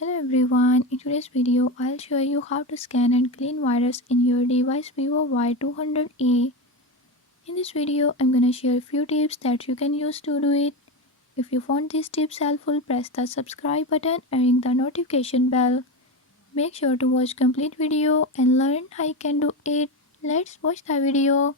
Hello everyone, in today's video I'll show you how to scan and clean virus in your device Vivo Y200e. In this video I'm gonna share a few tips that you can use to do it. If you found these tips helpful, press the subscribe button and ring the notification bell. Make sure to watch complete video and learn how you can do it. Let's watch the video.